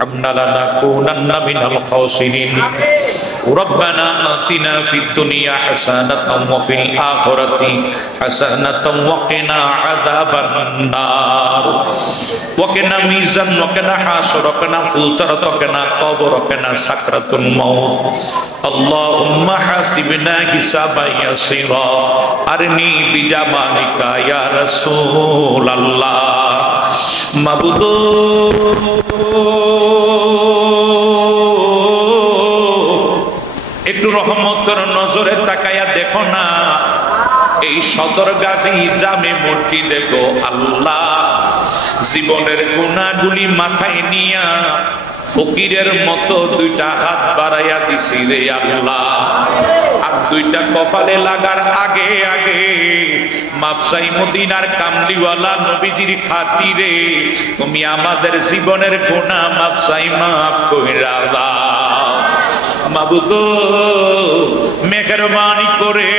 لنكونن من الخاسرين ربنا آتنا في الدنيا حسنة وفي الآخرة حسنة وقنا عذاب النار وقنا ميزان وقنا حشر وقنا فلترة وقنا قبر وقنا سكرة الموت اللهم حاسبنا حسابا يسيرا أرني بجمالك يا رسول الله معبود একটু রহমতের নজরে তাকায়া দেখো না এই সদরগাজী জামে মসজিদ দেখো আল্লাহ জীবনের গুনাহগুলি মাথায় নিয়া ফকিরের মতো দুইটা হাত বাড়াইয়া দিছি রে আল্লাহ আর দুইটা কপালে লাগার আগে আগে মাপসাই মদিনার কামলিওয়ালা নবীজির খাতিরে তুমি আমাদের জীবনের গুনাহ মাপসাই মাফ কইরা দাও মাবুদ মেহেরবানি করে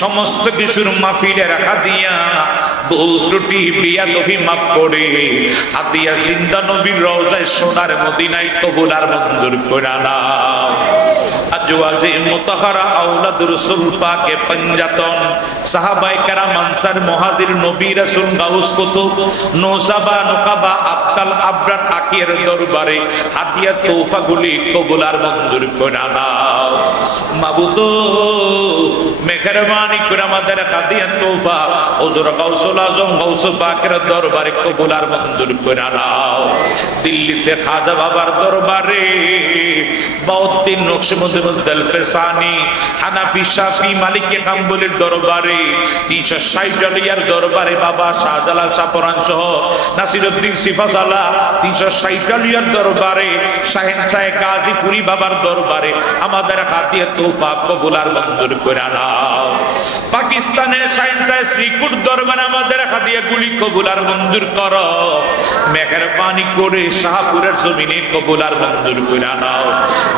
সমস্ত কিছুর মাহফিলে রাখা দিয়া ভুল ত্রুটি বিয়াদবি মাফ করে হাদিয়া জিন্দা নবীর রওজায় সোনার মদিনায় কবুল আর মঞ্জুর করে নাও আজওয়াজে মুতাহহারা আওলাদ রাসূল পাকে পঞ্জাতন সাহাবায়ে কেরাম আনসার মুহাজির নবী রাসূল গাউস কুতুব নওসাবা নুকাবা আবতাল আবরার আকির দরবারে হাদিয়া তোহফাগুলি কবুল আর মঞ্জুর করে নাও মাবুদ মেহেরবানি করে আমাদের হাদিয়া তোহফা হুজুর গাউসুল আজম গাউস পাকের দরবারে কবুল আর মঞ্জুর করে নাও দিল্লিতে খাজা বাবার দরবারে বাউদ্দিন নকশবন্দি ফেসানি হানাফি শাফি মালিকি হাম্বলির দরবারে 360 আলিয়ার দরবারে বাবা শাহজালাল শাহপরান সহ নাসিরউদ্দিন সিফাত আলা 360 আলিয়ার দরবারে শাহেনশাহ গাজীপুরি বাবার দরবারে আমাদের হাদিয়া তোহফা কবুল আর মঞ্জুর করে নাও পাকিস্তানের শাহেনশাহ শ্রীকুট দরবারে আমাদের হাদিয়া গুলি কবুল আর মঞ্জুর করো মেহেরবানি করে শাহপুরের জমিনে কবুল আর মঞ্জুর করে নাও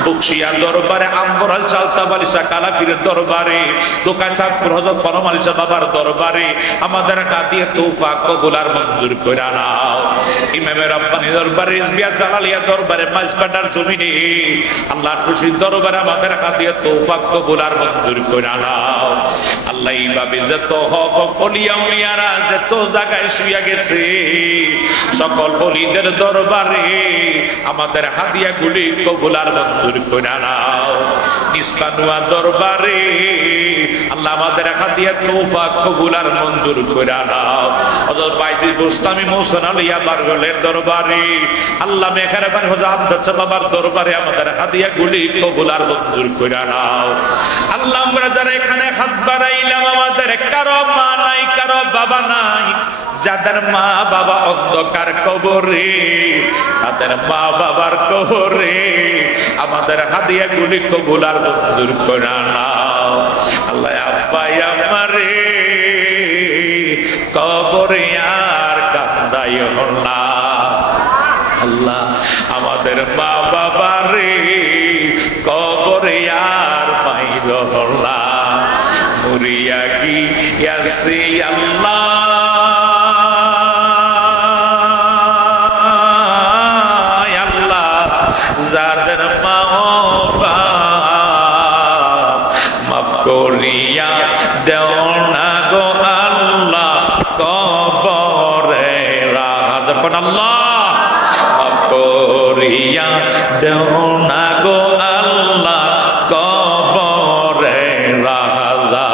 বকশিয়া দরবারে আম্বরাল চালতাবালিশা কালাফিরের দরবারে দোকাচাঁদপুর হযরত করম আলী শাহ বাবার দরবারে আমাদের হাদিয়া তোহফা কবুল আর মঞ্জুর করে নাও ইমামে রব্বানি দরবারে ইসবিয়া জালালিয়া দরবারে মাইজবান্ডার জমিনে আল্লাহর খুশির দরবারে আমাদের হাদিয়া তোহফা কবুল আর মঞ্জুর করে নাও আল্লাহ এইভাবে যত হক ওলিয়া উলিয়ারা যত জায়গায় শুয়ে গেছে সকল ওলিদের দরবারে আমাদের হাদিয়াগুলি কবুল আর মঞ্জুর করে নাও নিসবানুয়া দরবারে আল্লাহ আমাদের হাদিয়া তোহফা কবুল আর মঞ্জুর করে নাও হযরত বাইজি বুস্তামি মোহসেন আলিয়া বারগলের দরবারে আল্লাহ মেহেরবানি হযরত আমজাদ বাবার দরবারে আমাদের হাদিয়াগুলি কবুল আর মঞ্জুর করে নাও আল্লাহ আমরা যারা এখানে হাত বাড়াইলাম আমাদের কারো মা নাই কারো বাবা নাই যাদের মা বাবা অন্ধকার কবরে তাদের মা বাবার কবরে আমাদের হাদিয়াগুলি কবুল আর মঞ্জুর করে নাও আল্লাহ আব্বাই আমারে কবরে আর কান্দাইও না আল্লাহ আমাদের মা বাবারে কবরে আর মাইরো না মুরিয়া গিয়াছে আল্লাহ যাদের মা মাফ করিয়া দেও না গো আল্লাহ কবরে রাজপন আল্লাহ মাফ করিয়া দেও না গো আল্লাহ কবরে রাজা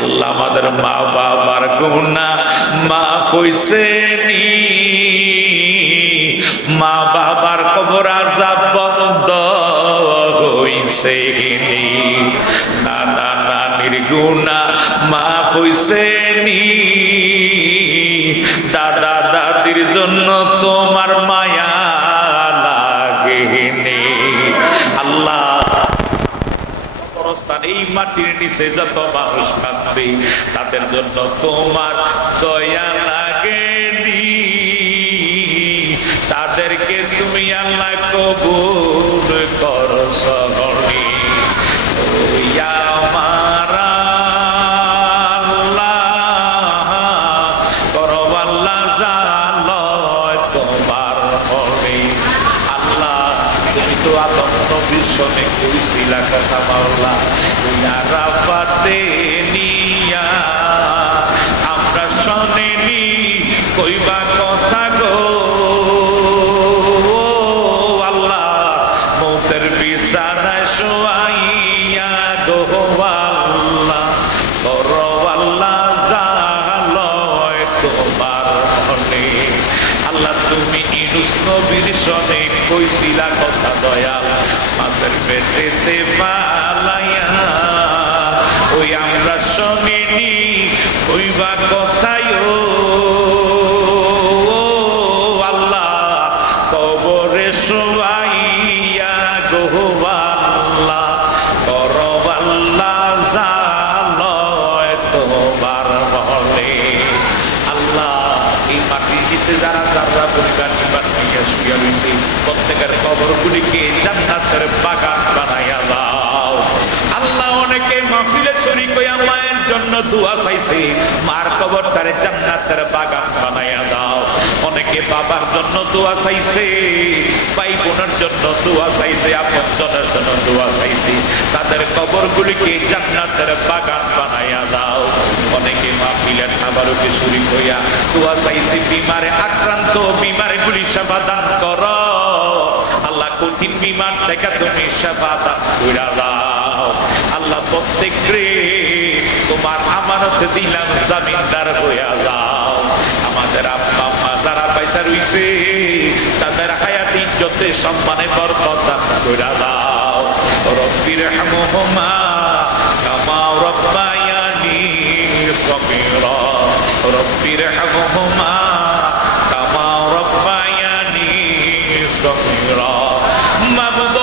আল্লাহ আমাদের মা বাবার গুনাহ মাফ হইছে নি মা বাবার কবর আযাব বন্ধ হইছে নি নানা নানির গুনাহ মাফ হইছে নি দাদা দাদির জন্য তোমার মায়া লাগেনি আল্লাহ কবরস্থান এই মাটির নিচে যত মানুষ কাঁদবে তাদের জন্য তোমার দয়া লাগেনি তাদেরকে তুমি আল্লাহ কবুল করছো গনি ইয়া মারা আল্লাহ করো আল্লাহ জানো তোমার গনি তো আদম নবীর সনে কইছিলা কথা মাওলা আরাফাতে নিয়া আমরা শোনেনি কইবা কথা গো আল্লাহ মৌতের বিছানায় শোয়াইয়া গো আল্লাহ করো আল্লাহ জালয় তোমার মনে আল্লাহ তুমি ইউনূস নবীর সনে কইছিলা কথা দয়াল মাছের পেটেতে পালাইয়া ওই আমরা শোনেনি কইবা কথায় আল্লাহ কবরে শোয়াইয়া গো আল্লাহ করো আল্লাহ জালয় তোমার মনে আল্লাহ এই মাটির নিচে যারা যারা পরিবার নিয়ে শুয়ে রয়েছে প্রত্যেকের কবরগুলিকে জান্নাতের বাগান বানাইয়া দাও আল্লাহ অনেকে মাহফিলে শরীক হইয়া মায়ের জন্য দোয়া চাইছে মার কবরটারে জান্নাতের বাগান বানাইয়া দাও অনেকে বাবার জন্য দোয়া চাইছে ভাই বোনের জন্য দোয়া চাইছে আপনজনের জন্য দোয়া চাইছে তাদের কবরগুলিকে জান্নাতের বাগান বানাইয়া দাও অনেকে মাহফিলের খাবারকে শরীক হইয়া দোয়া চাইছে বিমারে আক্রান্ত বিমারগুলি সেবা দান করো আল্লাহ কঠিন বিমার থেকে তুমি সেবা দান কইরা দাও আল্লাহ প্রত্যেক রে তোমার আমানত দিলাম জামিনদার হইয়া যাও আমাদের আব্বা আম্মা যারা পয়সা রইছে তাদের হায়াত ইজ্জতে সম্মানে বরকত দান কইরা দাও রব্বির রহমহুমা কামা রব্বায়ানি সগীরা রব্বির রহমহুমা কামা রব্বায়ানি সগীরা মাবুদ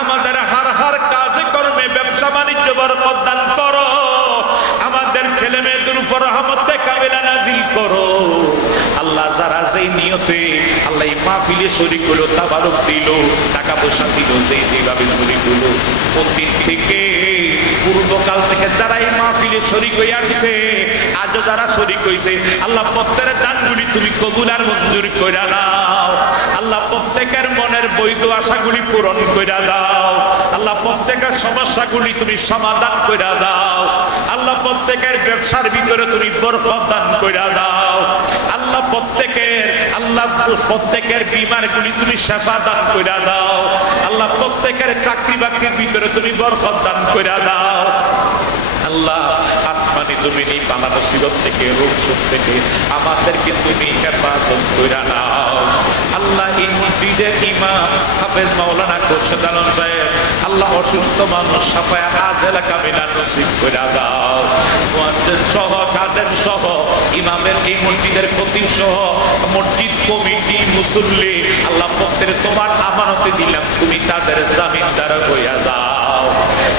আমাদের হার হার কাজে কর্মে ব্যবসা বাণিজ্য বরকত দান করো আমাদের ছেলে মেয়েদের উপর রহমতে কাবিলা নাজিল করো আল্লাহ যারা যেই নিয়তে আল্লাহ এই মাহফিলে শরীক হলো তাবারক দিল টাকা পয়সা দিল যেভাবে শরীক হলো অতীত থেকে পূর্বকাল থেকে যারা এই মাহফিলে শরীক হয়ে আসছে আজও যারা শরীক হয়েছে আল্লাহ প্রত্যেকের দানগুলি তুমি কবুল আর মঞ্জুর কইরা নাও আল্লাহ প্রত্যেকের মনের বৈধ আশাগুলি পূরণ কইরা দাও আল্লাহ প্রত্যেকের সমস্যাগুলি তুমি সমাধান কইরা দাও আল্লাহ প্রত্যেকের ব্যবসার ভিতরে তুমি বরকত দান কইরা দাও আল্লাহ প্রত্যেকের বিমারগুলি তুমি সেবা দান কইরা দাও আল্লাহ প্রত্যেকের চাকরি বাকরির ভিতরে তুমি বরকত দান কইরা দাও আল্লাহ আসমানি জমিনি বালা মুসিবত থেকে রোগ শোক থেকে আমাদেরকে তুমি হেফাজত কইরা নাও আল্লাহ এই মসজিদের ইমাম হাফেজ মাওলানা খোরশেদ আলম সাহেব আল্লাহ অসুস্থ মানুষ সাফায়া আজেলা কামিলা নসিব কইরা দাও মুয়াজ্জিন সহ কাদেম সহ ইমামের এই মসজিদের খতিব সহ মসজিদ কমিটি মুসল্লি আল্লাহ প্রত্যেক তোমার আমানতে দিলাম তুমি তাদের জামিনদার হইয়া দাও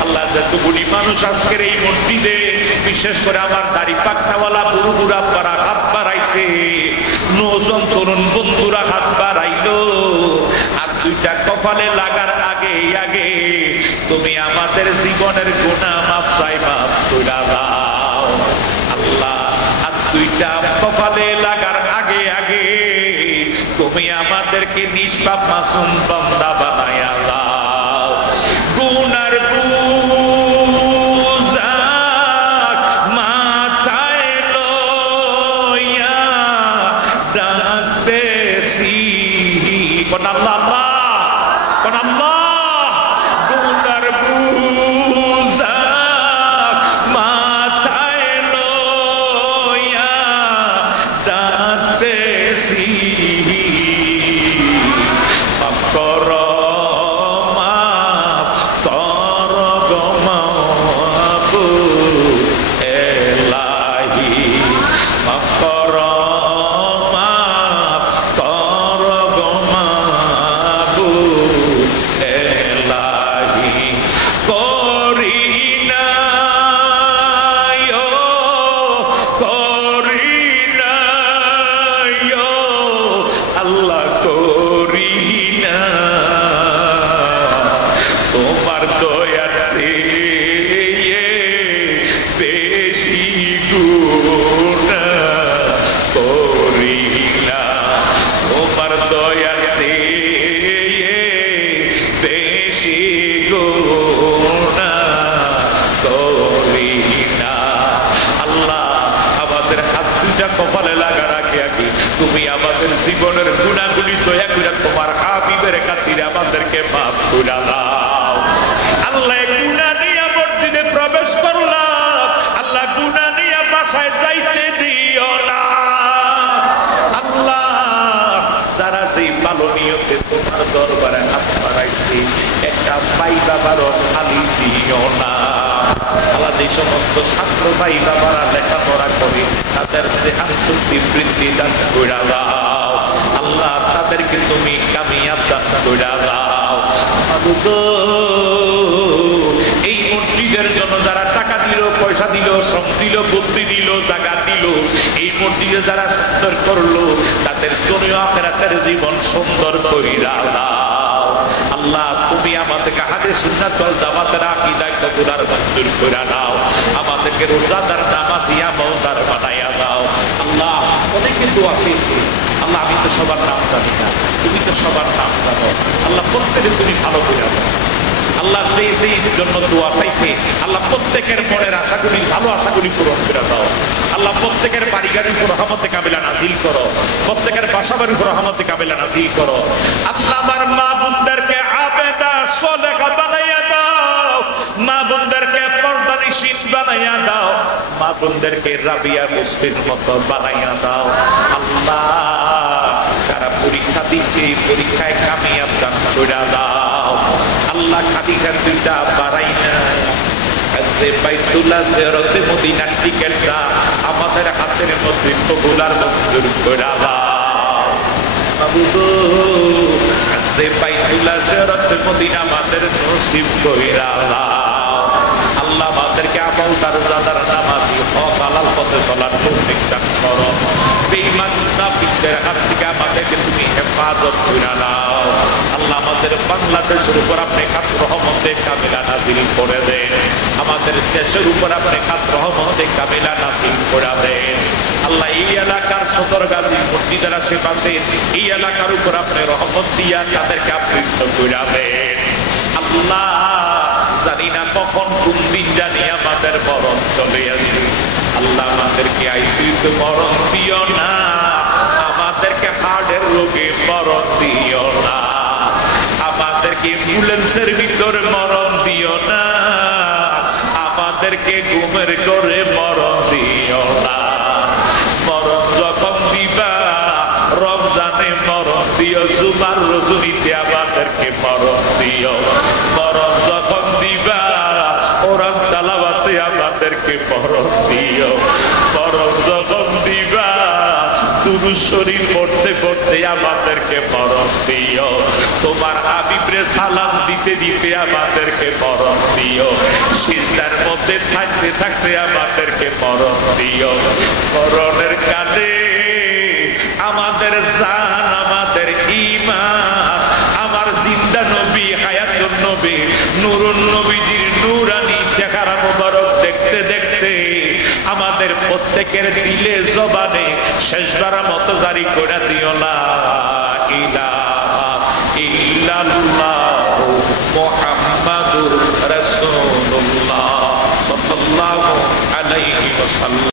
আল্লাহ যতগুলি মানুষ আজকের এই মসজিদে বিশেষ করে আমার দাড়ি পাকনাওয়ালা বুড়ো বুড়া পারা হাত বাড়াইছে নজন তরুণ বন্ধুরা হাত বাড়াইলো আর দুইটা কপালে লাগার আগে আগে তুমি আমাদের জীবনের গুনাহ মাফ চাই মাফ কইরা দাও আল্লাহ আর দুইটা কপালে লাগার আগে আগে তুমি আমাদেরকে নিষ্পাপ মাসুম বান্দা বানায়া দাও গুনার তোমার দয়ার তুমি আমাদের জীবনের গুনাহগুলি দয়া করে তোমার হাবিবের খাতিরে আমাদেরকে মাফ করে দাও। আল্লাহ গুনাহ নিয়ে মসজিদে প্রবেশ করলাম, আল্লাহ গুনাহ নিয়ে বাসায় যাইতে দিও না। আল্লাহ যারা সেই ভালো নিয়তে তোমার দরবারে হাত বাড়াইছে, একটা ভাই বাবারও খালি দিও না। আল্লাহ যে সমস্ত ছাত্র ভাই বাবারা লেখাপড়া করে তাদের জেহান শক্তি বৃদ্ধি দান করে দাও। আল্লাহ তাদেরকে তুমি কামিয়াব দান করে দাও। এই মসজিদের জন্য যারা টাকা দিল, পয়সা দিল, শ্রম দিল, বুদ্ধি দিল, জায়গা দিল, এই মসজিদে যারা সুন্দর করলো, তাদের দুনিয়া আখিরাতের জীবন সুন্দর কইরা দাও। আল্লাহ তুমি আমাদেরকে হাদিস সুন্নাত ওয়াল জামাতের আকীদায় কবুলার মঞ্জুর করে নাও। আমাদেরকে রোজাদার, নামাজি, আমলদার বানাইয়া দাও। আল্লাহ অনেকে দোয়া চেয়েছে, আল্লাহ আমি তো সবার নাম জানি না, তুমি তো সবার নাম জানো। আল্লাহ প্রত্যেকে তুমি ভালো করে দাও। আল্লাহ সেই জন্য দোয়া চাইছে, আল্লাহ প্রত্যেকের মনের আশাগুলি, ভালো আশাগুলি পূরণ করে দাও। আল্লাহ প্রত্যেকের বাড়িগাড়ির উপর রহমতে কামিলা নাজিল করো, প্রত্যেকের বাসাবাড়ির উপর রহমতে কামিলা নাজিল করো। আল্লাহ আমার মা বোনদেরকে আবেদা সলেহা বানাইয়া দাও, মা বোনদেরকে পর্দানিশীন বানাইয়া দাও, মা বোনদেরকে রাবিয়া মুসলিম মতো বানাইয়া দাও। আল্লাহ যারা পরীক্ষা দিচ্ছে, পরীক্ষায় কামিয়াব দান করে দাও। আল্লাহ খাদিজা দুইটা বাড়াই না, বাইতুল্লাহ সিরাতে মদিনার টিকেটটা আমাদের হাতের মধ্যে কবুলার মঞ্জুর করে দাও। বাবুগো বাইতুল্লাহ সিরাতে মদিনা আমাদের নসিব কইরা দাও। আল্লাহ আমাদেরকে আমলদার, রোজাদার, নামাজি, হক হালাল পথে চলার তৌফিক দান করো। বেঈমান মুনাফিকদের হাত থেকে আমাদেরকে তুমি হেফাজত করে নাও। আল্লাহ আমাদের বাংলাদেশের উপর আপনি খাস রহমতে কামিলা নাজিল করে দেন। আমাদের দেশের উপর আপনি খাস রহমতে কামিলা নাজিল করে দেন। আল্লাহ এই এলাকার সদরগাজী মসজিদের আশেপাশে এই এলাকার উপর আপনি রহমত দিয়া তাদেরকে আবৃত করে দেন। আল্লাহ জানি না কখন কোন দিন জানি আমাদের মরণ চলে আসবে। আল্লাহ আমাদেরকে আইসিইউতে মরণ দিও না, আমাদেরকে হার্টের রোগে মরণ দিও না, আমাদেরকে অ্যাম্বুলেন্সের ভিতরে মরণ দিও না, আমাদেরকে ঘুমের ঘরে মরণ দিও না। মরণ যখন দিবা রমজানে মরণ দিও, জুমার রজনীতে আমাদেরকে মরণ দিও। মরণ যখন দিবা কোরআন তেলাওয়াতে আমাদেরকে মরণ দিও। মরণ যখন দিবা দুরূদ শরীফ পড়তে পড়তে আমাদেরকে মরণ দিও। তোমার হাবিবরে সালাম দিতে দিতে আমাদেরকে মরণ দিও। সিজদার মধ্যে থাকতে থাকতে আমাদেরকে মরণ দিও। মরণের কালে আমাদের জান, আমাদের ঈমান, আমার জিন্দা নবী, হায়াতুন নবী, নূরুন নবীজির নূরানি চেহারা মোবারক দেখতে দেখতে আমাদের প্রত্যেকের দিলে জবানে শেষবার মতো জারি করে দিও লা ইলাহা ইল্লাল্লাহু মুহাম্মাদুর রাসূলুল্লাহ সাল্লাল্লাহু আলাইহি ওয়াসাল্লাম।